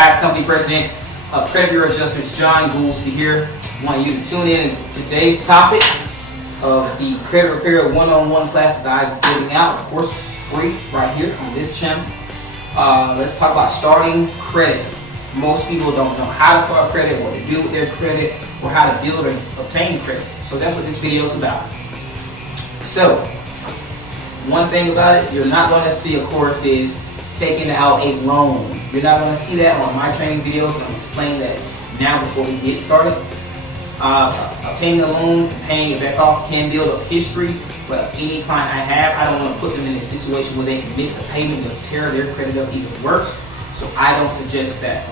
Guys, company president of Credit Bureau Adjusters, John Goolsby here. I want you to tune in to today's topic of the credit repair one-on-one classes that I'm giving out, of course, free right here on this channel. Let's talk about starting credit. Most people don't know how to start credit, what to do with their credit, or how to build or obtain credit. So that's what this video is about. So, one thing about it, you're not going to see, of course, is taking out a loan. You're not going to see that on my training videos, and I'll explain that now before we get started. Obtaining a loan and paying it back off can build up history, but any client I have, I don't want to put them in a situation where they can miss a payment and tear their credit up even worse. So I don't suggest that.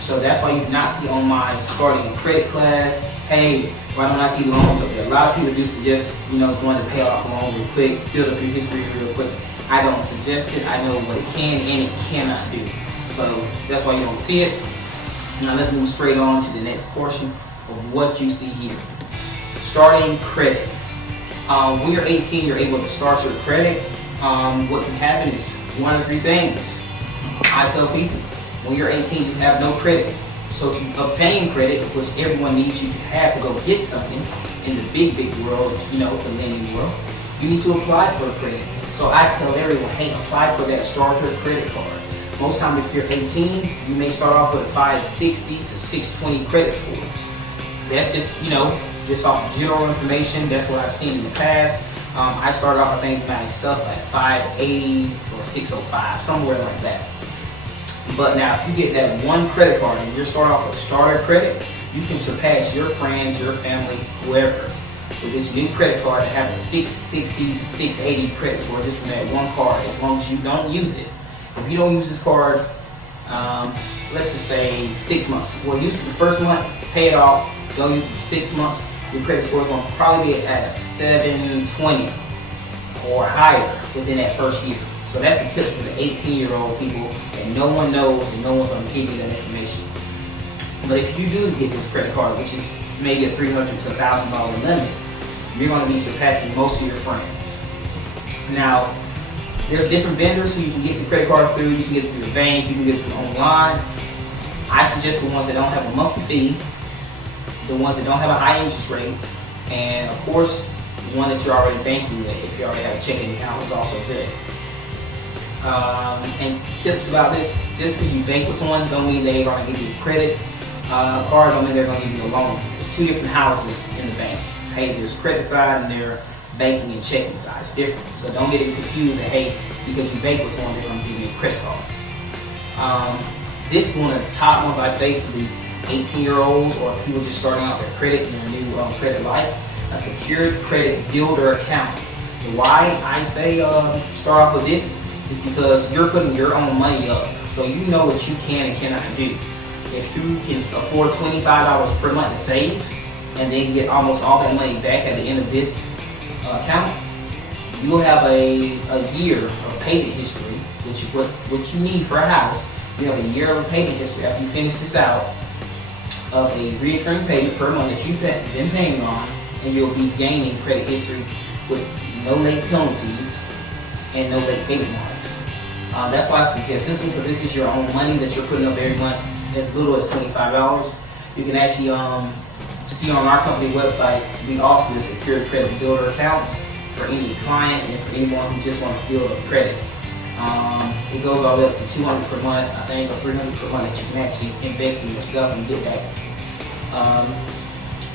So that's why you do not see on my starting a credit class, hey, why don't I see loans up there? A lot of people do suggest, going to pay off a loan real quick, build up your history real quick. I don't suggest it. I know what it can and it cannot do. So that's why you don't see it. Now let's move straight on to the next portion of what you see here. Starting credit. When you're 18, you're able to start your credit. What can happen is one of three things. I tell people, when you're 18, you have no credit. So to obtain credit, which everyone needs you to have to go get something in the big world, the lending world, you need to apply for a credit. So I tell everyone, hey, apply for that starter credit card. Most time if you're 18, you may start off with a 560 to 620 credit score. That's just, just off general information. That's what I've seen in the past. I started off, I think, myself at 580 or 605, somewhere like that. But now, if you get that one credit card and you're starting off with starter credit, you can surpass your friends, your family, whoever, with this new credit card and have a 660 to 680 credit score just from that one card, as long as you don't use it. If you don't use this card, let's just say 6 months. Well, use it the first month, pay it off, don't use it for 6 months, your credit score is going to probably be at a 720 or higher within that first year. So that's the tip for the 18-year-old people that no one knows and no one's going to give you that information. But if you do get this credit card, which is maybe a $300 to $1,000 limit, you're going to be surpassing most of your friends. Now, there's different vendors who you can get the credit card through. You can get it through the bank, you can get it through online. I suggest the ones that don't have a monthly fee, the ones that don't have a high interest rate, and of course, the one that you're already banking with. If you already have a checking account, is also good. And tips about this, just because you bank with someone don't mean they're going to give you a credit card, don't mean they're going to give you a loan. It's two different houses in the bank. Hey, there's credit side and there's banking and checking side. It's different. So don't get it confused that, hey, because you bank with someone, they're going to give you a credit card. This is one of the top ones I say for the 18-year-olds or people just starting out their credit in their new credit life, a secured credit builder account. Why I say start off with this is because you're putting your own money up, so you know what you can and cannot do. If you can afford $25 per month to save and then get almost all that money back at the end of this account, you'll have a year of payment history, which is what you need for a house. You have a year of payment history after you finish this out of a recurring payment per month that you've been paying on, and you'll be gaining credit history with no late penalties and no late payment marks. That's why I suggest this one, because this is your own money that you're putting up every month, as little as $25. You can actually see on our company website, we offer the secured credit builder accounts for any clients and for anyone who just want to build up credit. It goes all the way up to $200 per month, I think, or $300 per month that you can actually invest in yourself and get back.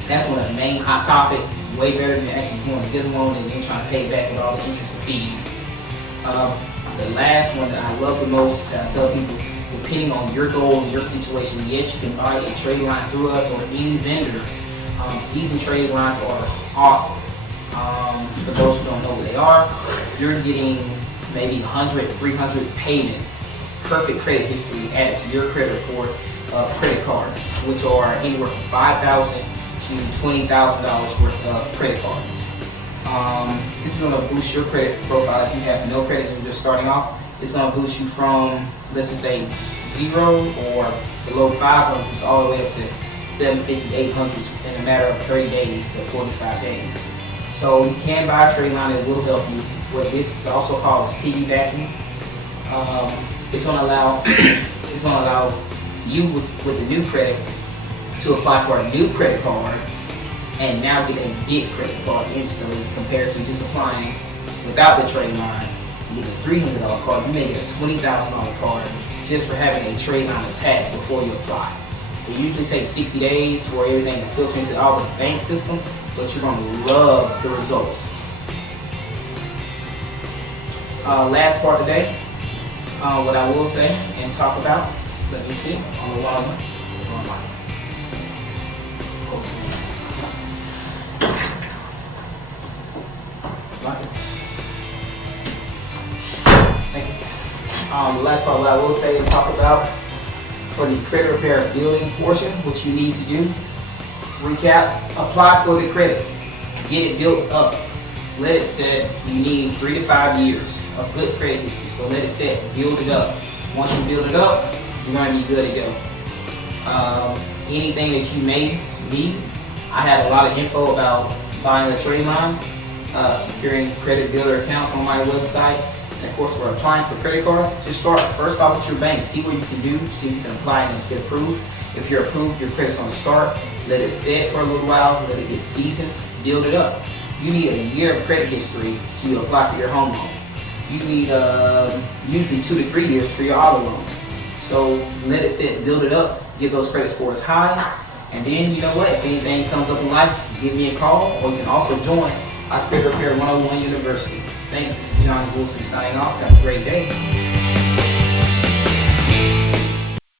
That's one of the main hot topics, way better than actually doing a good loan and then trying to pay it back with all the interest and fees. The last one that I love the most, that I tell people, depending on your goal and your situation, yes, you can buy a trade line through us or any vendor. Seasoned trade lines are awesome. For those who don't know what they are, you're getting maybe 100, 300 payments, perfect credit history added to your credit report of credit cards, which are anywhere from $5,000 to $20,000 worth of credit cards. This is going to boost your credit profile if you have no credit and you're just starting off. It's going to boost you from, let's just say, 0 or below 500s all the way up to 750, 800s in a matter of 30 days to 45 days. So you can buy a trade line that will help you. What this is also called is piggybacking. It's going to allow you with the new credit to apply for a new credit card and now get a big credit card instantly compared to just applying without the trade line. You get a $300 card, you may get a $20,000 card just for having a trade line attached before you apply. It usually takes 60 days for everything to filter into all the bank system, but you're going to love the results. Last part today, what I will say and talk about, let me see, on the one-on-one. Thank you. The last part, what I will say and talk about for the credit repair building portion, what you need to do. Recap, apply for the credit. Get it built up. Let it set. You need 3 to 5 years of good credit history. So let it set, build it up. Once you build it up, you're going to be good to go. Anything that you may need, I have a lot of info about buying a trade line, securing credit builder accounts on my website. And of course, we're applying for credit cards. Just start first off with your bank. See what you can do. See if you can apply and get approved. If you're approved, your credit's going to start. Let it sit for a little while. Let it get seasoned. Build it up. You need a year of credit history to apply for your home loan. You need usually 2 to 3 years for your auto loan. So let it sit, build it up, get those credit scores high, and then you know what? If anything comes up in life, give me a call, or you can also join our Credit Repair 101 University. Thanks. This is John Goolsby signing off. Have a great day.